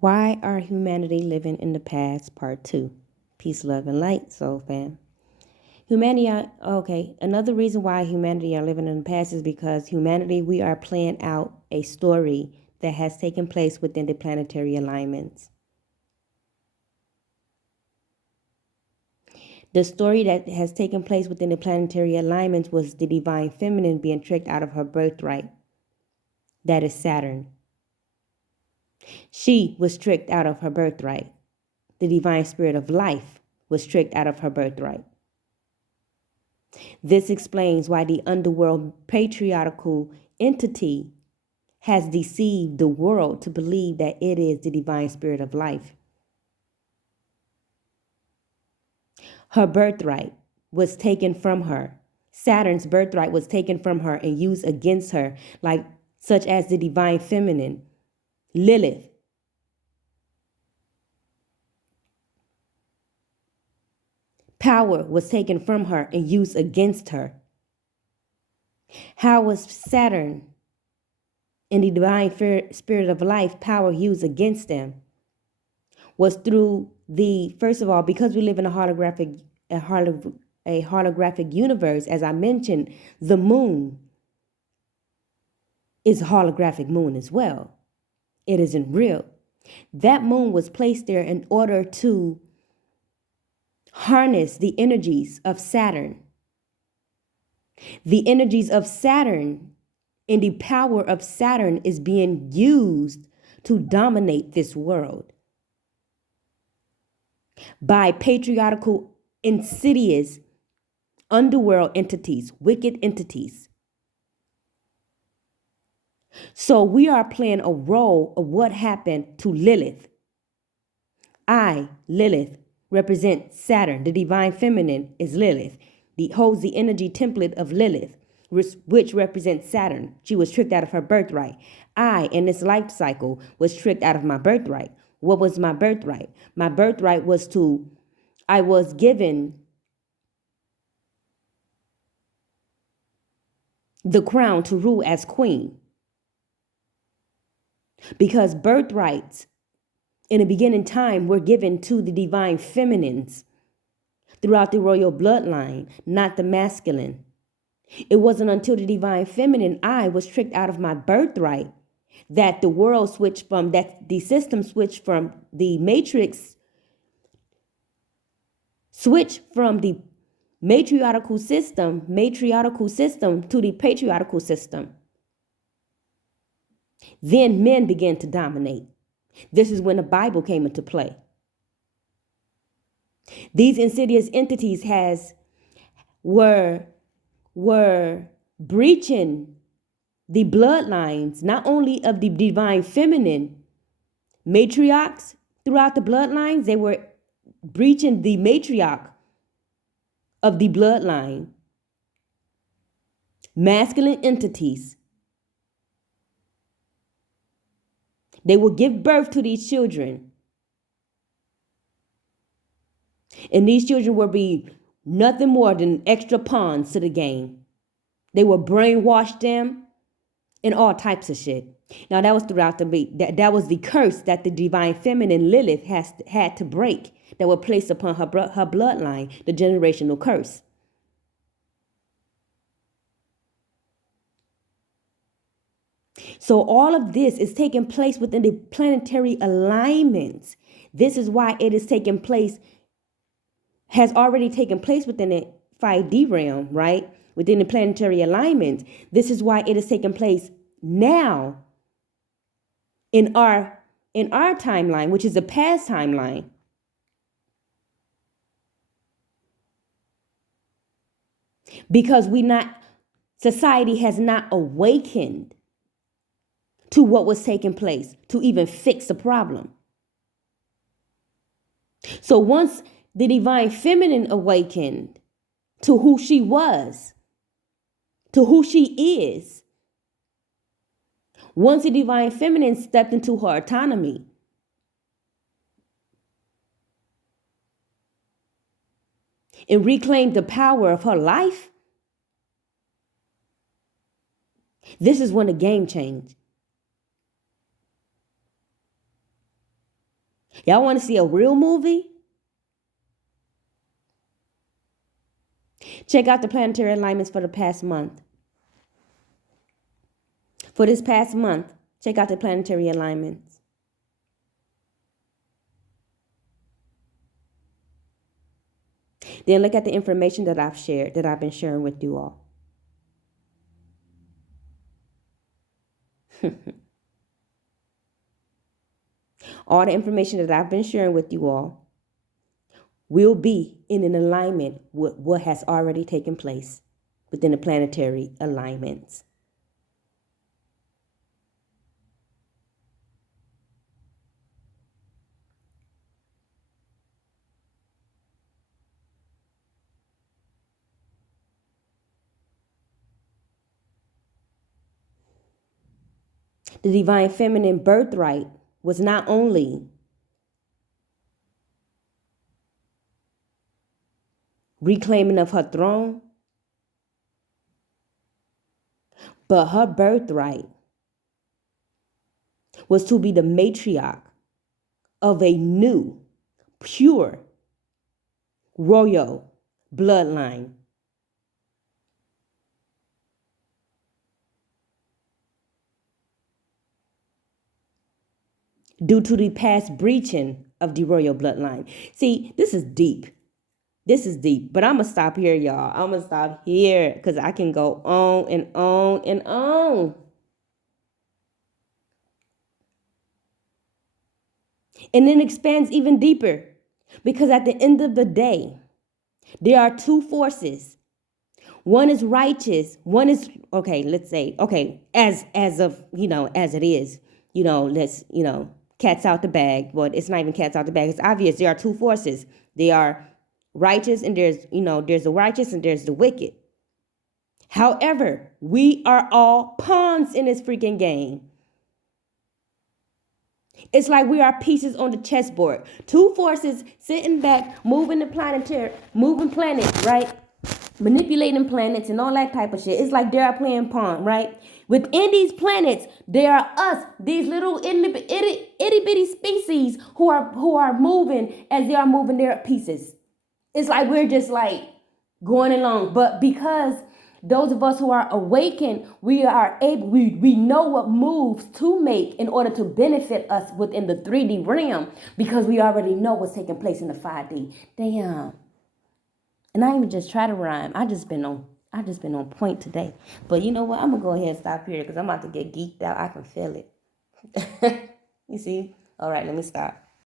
Why are humanity living in the past? Part 2. Peace, love, and light, soul fam. Another reason why humanity are living in the past is because humanity, we are playing out a story that has taken place within the planetary alignments. The story that has taken place within the planetary alignments was the divine feminine being tricked out of her birthright. That is Saturn. She was tricked out of her birthright. The divine spirit of life was tricked out of her birthright. This explains why the underworld patriarchal entity has deceived the world to believe that it is the divine spirit of life. Her birthright was taken from her. Saturn's birthright was taken from her and used against her, such as the divine feminine, Lilith. Power was taken from her and used against her. How was Saturn and the divine spirit of life power used against them? Was through first of all, because we live in a holographic universe, as I mentioned, the moon is a holographic moon as well. It isn't real. That moon was placed there in order to harness the energies of Saturn. The energies of Saturn and the power of Saturn is being used to dominate this world by patriarchal, insidious, underworld entities, wicked entities. So we are playing a role of what happened to Lilith. I, Lilith, represent Saturn. The divine feminine is Lilith. Holds the energy template of Lilith, which represents Saturn. She was tricked out of her birthright. I, in this life cycle, was tricked out of my birthright. What was my birthright? My birthright was I was given the crown to rule as queen. Because birthrights in the beginning time were given to the divine feminines throughout the royal bloodline, not the masculine. It wasn't until the divine feminine, I, was tricked out of my birthright that the world switched from, that the system switched from the matrix, switched from the matriarchal system to the patriarchal system. Then men began to dominate. This is when the Bible came into play. These insidious entities were breaching the bloodlines, not only of the divine feminine matriarchs throughout the bloodlines, they were breaching the matriarch of the bloodline, masculine entities. They will give birth to these children. And these children will be nothing more than extra pawns to the game. They will brainwash them and all types of shit. Now that was throughout that was the curse that the divine feminine Lilith had to break, that were placed upon her bloodline, the generational curse. So all of this is taking place within the planetary alignments. This is why it is taking place, has already taken place within the 5D realm, right? Within the planetary alignment. This is why it is taking place now in our timeline, which is a past timeline. Because society has not awakened to what was taking place to even fix the problem. So once the divine feminine awakened to who she was, to who she is, once the divine feminine stepped into her autonomy, and reclaimed the power of her life, this is when the game changed. Y'all want to see a real movie? Check out the planetary alignments for the past month. For this past month, check out the planetary alignments. Then look at the information that I've shared, that I've been sharing with you all. All the information that I've been sharing with you all will be in an alignment with what has already taken place within the planetary alignments. The divine feminine birthright was not only reclaiming of her throne, but her birthright was to be the matriarch of a new, pure, royal bloodline. Due to the past breaching of the royal bloodline. See, this is deep. This is deep, but I'm going to stop here, y'all. I'm going to stop here because I can go on and on and on. And then expands even deeper because at the end of the day, there are two forces. One is righteous. One is, okay, let's say, okay, as of, as it is, let's, cat's out the bag. Well, it's not even cat's out the bag. It's obvious. There are two forces. They are righteous and there's the righteous and there's the wicked. However, we are all pawns in this freaking game. It's like we are pieces on the chessboard. Two forces sitting back, moving planets, right? Manipulating planets and all that type of shit. It's like they're playing pawn, right? Within these planets, there are us, these little itty bitty species who are moving as they are moving their pieces. It's like we're just like going along. But because those of us who are awakened, we are able, we know what moves to make in order to benefit us within the 3D realm because we already know what's taking place in the 5D. Damn. And I ain't even just try to rhyme. I just been on point today. But you know what? I'm gonna go ahead and stop here because I'm about to get geeked out. I can feel it. You see? All right, let me stop.